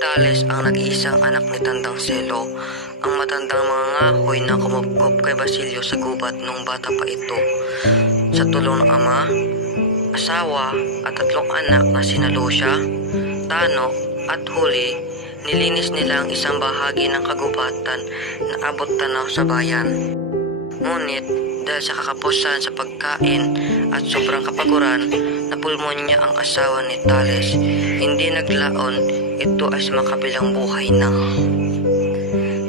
Tales ang nag-iisang anak ni Tandang Selo, ang matandang mga ngahoy na kumupkop kay Basilio sa gubat nung bata pa ito. Sa tulong ng ama, asawa at 3 anak na sina Lucia, Tano at Huli, nilinis nila ang isang bahagi ng kagubatan na abot tanaw sa bayan. Ngunit dahil sa kakapusan sa pagkain at sobrang kapaguran, napulmonya ang asawa ni Tales. Hindi naglaon, ito ay sa makabilang buhay na.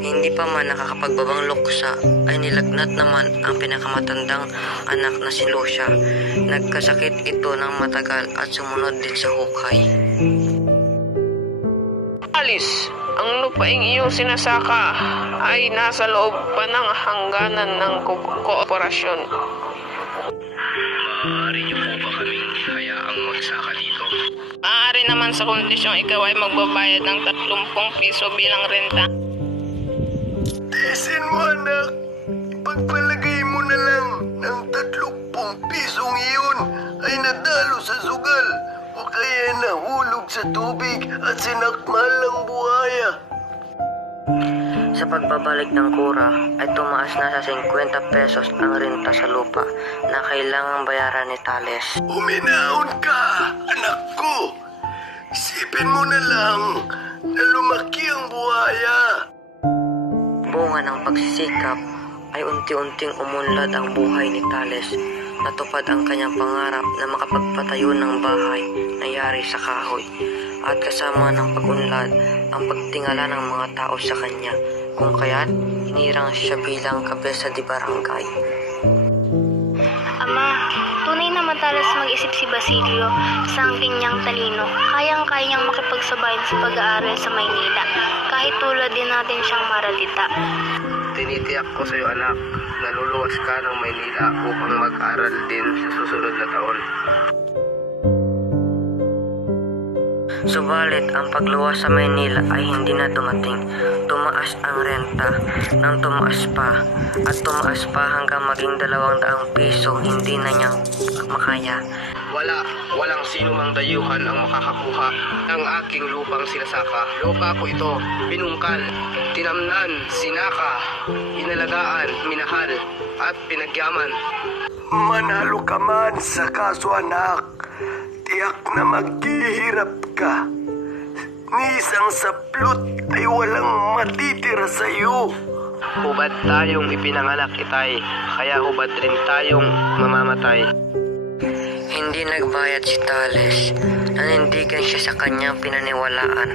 Hindi pa man nakakapagbabang luksa ay nilagnat naman ang pinakamatandang anak na si Lucia. Nagkasakit ito ng matagal at sumunod din sa hukay. Alis, ang lupaing iyong sinasaka ay nasa loob pa ng hangganan ng kooperasyon. Maaari niyo po ba kaming hayaang magsaka dito? Maaari naman sa kondisyong ikaw ay magbabayad ng 30 piso bilang renta. Tisin mo, anak. Pagpalagay mo na lang ng 30 pisong iyon ay nadalo sa sugal o kaya nahulog sa tubig at sinakmal ng buhaya. Sa pagbabalik ng kura ay tumaas na sa 50 pesos ang renta sa lupa na kailangang bayaran ni Tales. Uminaon ka, anak ko. Isipin mo na lang na lumaki ang buhaya. Bunga ng pagsisikap ay unti-unting umunlad ang buhay ni Tales. Natupad ang kanyang pangarap na makapagpatayo ng bahay na yari sa kahoy. At kasama ng pagunlad ang pagtingala ng mga tao sa kanya, kung kaya't hinirang siya bilang kabesa di barangay. Ama, tunay na matalas mag-isip si Basilio sa ang kanyang talino. Kayang-kayang makipagsabayan sa pag-aaral sa Maynila, kahit tulad din natin siyang maralita. Tinitiyak ko sa iyo, anak, na luluwas ka ng Maynila upang mag-aral din sa susunod na taon. Subalit ang pagluwas sa Maynila ay hindi na dumating. Tumaas ang renta nang tumaas pa at tumaas pa hanggang maging 200 piso, hindi na niya makaya. Walang sino mang dayuhan ang makakakuha ng aking lupang sinasaka. Lupa ko ito, pinungkal, tinamnan, sinaka, inalagaan, minahal, at pinagyaman. Manalo ka man sa kaso, anak. Tiyak na maghihirap ka. Ni isang saplot ay walang matitira sa iyo. Hubad tayong ipinanganak, itay, kaya hubad rin tayong mamamatay. Hindi nagbayad si Tales. Nanindigan siya sa kanyang pinaniwalaan.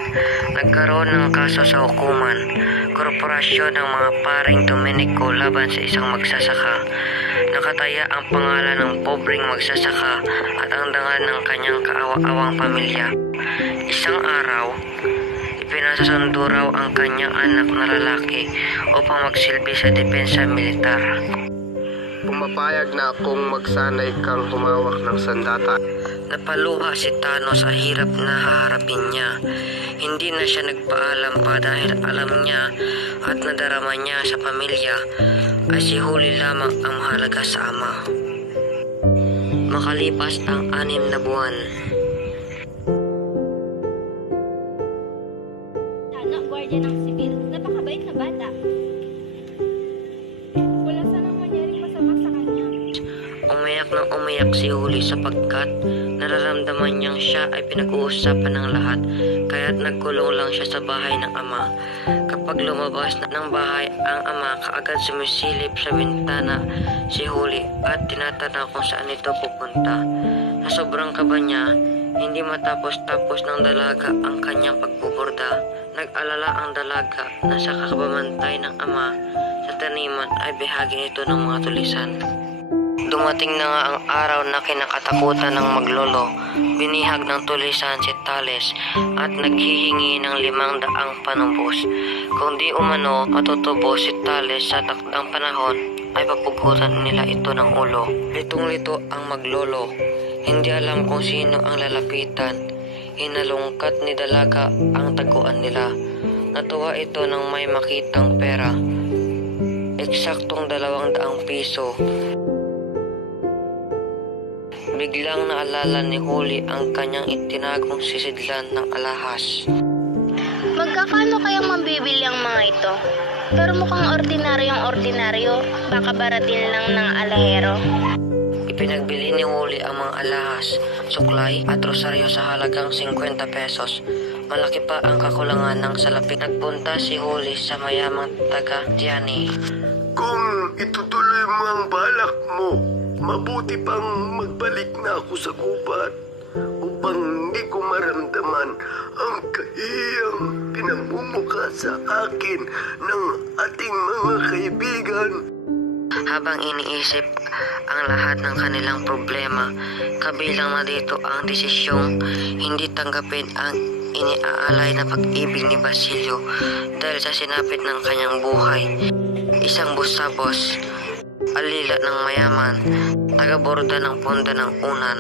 Nagkaroon ng kaso sa hukuman, korporasyon ng mga paring Dominico laban sa isang magsasaka. Nakataya ang pangalan ng pobreng magsasaka at ang dangal ng kanyang kaawa-awang pamilya. Isang araw, ipinasasundo raw ang kanyang anak na lalaki upang magsilbi sa depensa militar. Pumapayag na akong magsanay kang humawak ng sandata. Napaluha si Tano sa hirap na haharapin niya. Hindi na siya nagpaalam pa dahil alam niya at nadarama niya sa pamilya ay si Huli lamang ang mahalaga sa ama. Makalipas ang 6 na buwan. Tano, gwardiya ng sibil. Napakabait na bata. Wala sanang mangyaring masama sa kanya. Umiyak ng umiyak si Huli sapagkat nararamdaman niyang siya ay pinag-uusapan ng lahat, kaya't nagkulong lang siya sa bahay ng ama. Kapag lumabas ng bahay ang ama, kaagad sumisilip sa bintana si Huli at tinatanong kung saan ito pupunta. Sa sobrang kaba niya, hindi matapos-tapos ng dalaga ang kanyang pagbuborda. Nag-alala ang dalaga na sa kakabamantay ng ama sa taniman ay bahagi nito ng mga tulisan. Dumating na nga ang araw na kinakatakutan ng maglolo. Binihag ng tulisan si Tales at naghihingi ng 500 panumbos. Kung di umano matutubo si Tales sa takdang panahon, ay papugutan nila ito ng ulo. Litong-lito ang maglolo. Hindi alam kung sino ang lalapitan. Hinalungkat ni dalaga ang taguan nila. Natuwa ito nang may makitang pera. Eksaktong 200 piso. Biglang naalala ni Huli ang kanyang itinagong sisidlan ng alahas. Magkakano kayang mabibili ang mga ito? Pero mukhang ordinaryong-ordinaryo, baka baratin lang ng alahero. Ipinagbili ni Huli ang mga alahas, suklay at rosaryo sa halagang 50 pesos. Malaki pa ang kakulangan ng salapi. Nagpunta si Huli sa mayamang taga Diani. Kung itutuloy mo ang balak mo, mabuti pang magbalik na ako sa gubat upang hindi ko maramdaman ang kahiyang pinamumukha sa akin ng ating mga kaibigan. Habang iniisip ang lahat ng kanilang problema, kabilang na dito ang desisyong hindi tanggapin ang iniaalay na pag-ibig ni Basilio dahil sa sinapit ng kanyang buhay. Isang busabos, alila ng mayaman, taga-borda ng ponda ng unan.